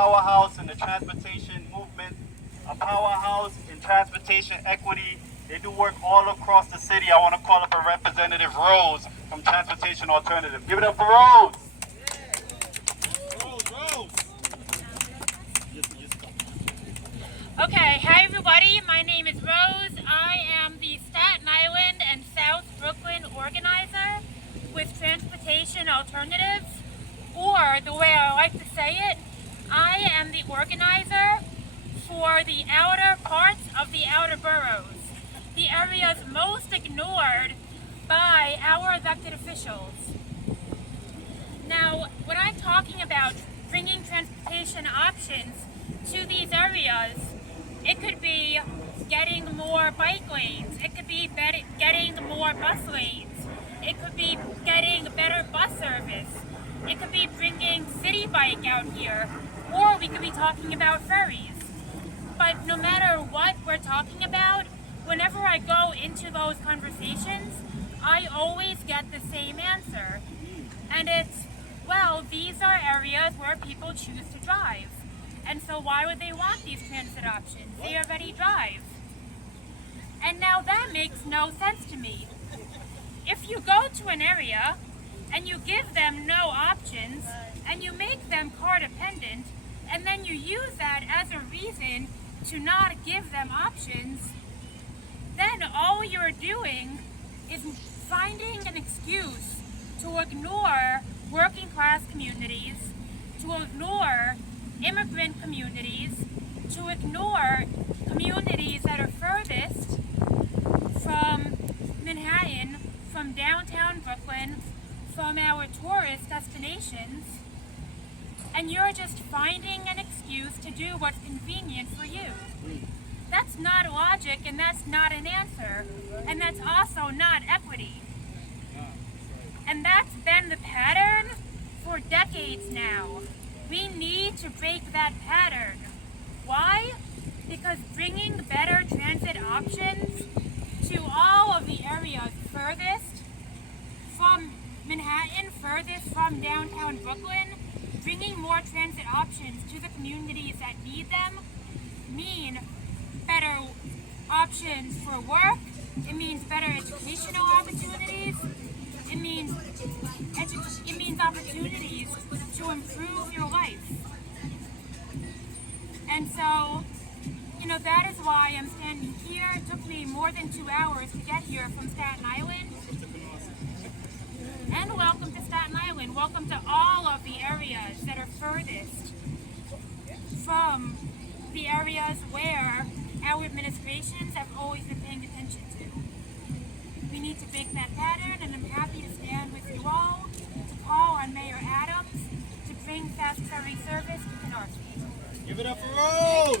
powerhouse in the transportation movement, a powerhouse in transportation equity. They do work all across the city. I want to call up a Representative Rose from Transportation Alternative. Give it up for Rose. Rose. Okay, hi everybody. My name is Rose. I am the Staten Island and South Brooklyn organizer with Transportation Alternatives, or the way I like to say it, I am the organizer for the outer parts of the outer boroughs, the areas most ignored by our elected officials. Now, when I'm talking about bringing transportation options to these areas, it could be getting more bike lanes, it could be getting more bus lanes, it could be getting better bus service, it could be bringing city bike out here, or we could be talking about ferries. But no matter what we're talking about, whenever I go into those conversations, I always get the same answer. And it's, well, these are areas where people choose to drive. And so why would they want these transit options? They already drive. And now that makes no sense to me. If you go to an area and you give them no options and you make them car dependent, and then you use that as a reason to not give them options, then all you're doing is finding an excuse to ignore working class communities, to ignore immigrant communities, to ignore communities that are furthest from Manhattan, from downtown Brooklyn, from our tourist destinations, and you're just finding an excuse to do what's convenient for you. That's not logic, and that's not an answer, and that's also not equity. And that's been the pattern for decades now. We need to break that pattern. Why? Because bringing better transit options to all of the areas furthest from Manhattan, furthest from downtown Brooklyn, bringing more transit options to the communities that need them mean better options for work, it means better educational opportunities, it means opportunities to improve your life. And so, that is why I'm standing here. It took me more than 2 hours to get here from Staten Island. And welcome to Staten Island. Welcome to all of the areas that are furthest from the areas where our administrations have always been paying attention to. We need to break that pattern, and I'm happy to stand with you all to call on Mayor Adams to bring fast ferry service to Canarsie. Give it up for Rose!